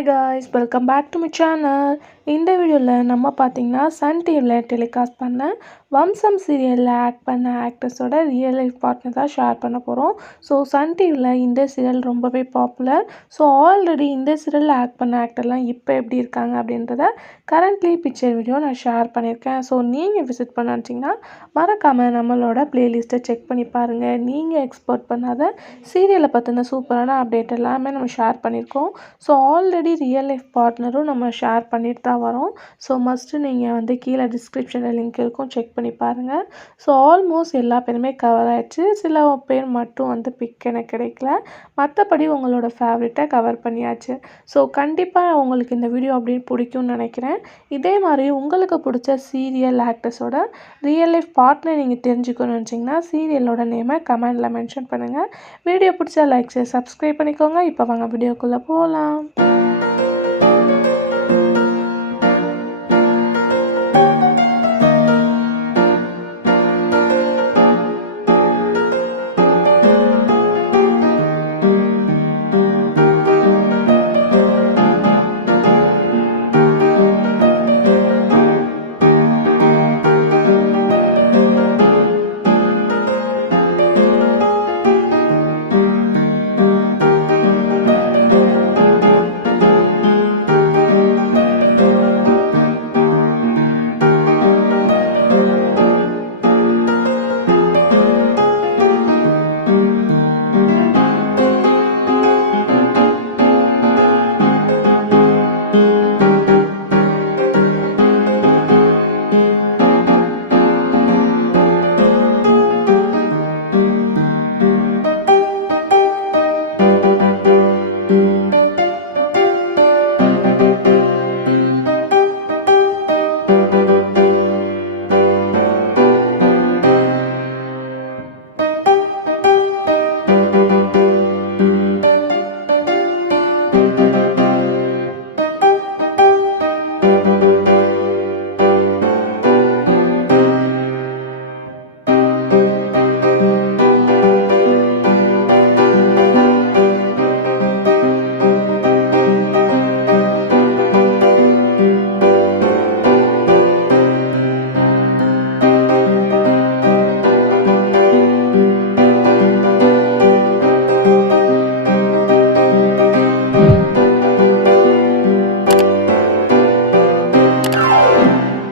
Hi guys, welcome back to my channel. இந்த வீடியோவில் நம்ம பார்த்தீங்கன்னா சன் டிவியில் டெலிகாஸ்ட் பண்ண வம்சம் சீரியலில் ஆக்ட் பண்ண ஆக்டர்ஸோட ரியல் லைஃப் பார்ட்னர் தான் ஷேர் பண்ண போகிறோம். ஸோ சன் டிவியில் இந்த சீரியல் ரொம்பவே பாப்புலர். ஸோ ஆல்ரெடி இந்த சீரியலில் ஆக்ட் பண்ண ஆக்டர்லாம் இப்போ எப்படி இருக்காங்க அப்படின்றத கரண்ட்லி பிக்சர் வீடியோ நான் ஷேர் பண்ணியிருக்கேன். ஸோ நீங்கள் விசிட் பண்ண நினச்சிங்கன்னா மறக்காமல் நம்மளோட பிளேலிஸ்ட்டை செக் பண்ணி பாருங்கள். நீங்கள் எக்ஸ்போர்ட் பண்ணாத சீரியலை பற்றின சூப்பரான அப்டேட் எல்லாமே நம்ம ஷேர் பண்ணியிருக்கோம். ஸோ ஆல்ரெடி ரியல் லைஃப் பார்ட்னரும் நம்ம ஷேர் பண்ணிட்டு தான் வரோம். ஸோ மஸ்ட்டு நீங்கள் கீழே டிஸ்கிரிப்ஷனில் லிங்க் இருக்கும், செக் பண்ணி பாருங்கள். ஸோ ஆல்மோஸ்ட் எல்லா பேருமே கவர் ஆகிடுச்சு. சில பேர் மட்டும் பிக் எனக்கு கிடைக்கல. மற்றபடி உங்களோட ஃபேவரட்டை கவர் பண்ணியாச்சு. ஸோ கண்டிப்பாக உங்களுக்கு இந்த வீடியோ அப்படின்னு பிடிக்கும்னு நினைக்கிறேன். இதே மாதிரி உங்களுக்கு பிடிச்ச சீரியல் ஆக்டர்ஸோட ரியல் லைஃப் பார்ட்னர் நீங்கள் தெரிஞ்சுக்கணும்னு நினச்சிங்கன்னா சீரியலோட நேமை கமெண்டில் மென்ஷன் பண்ணுங்கள். வீடியோ பிடிச்சா லைக் சப்ஸ்கிரைப் பண்ணிக்கோங்க. இப்போ வாங்க வீடியோக்குள்ளே போகலாம்.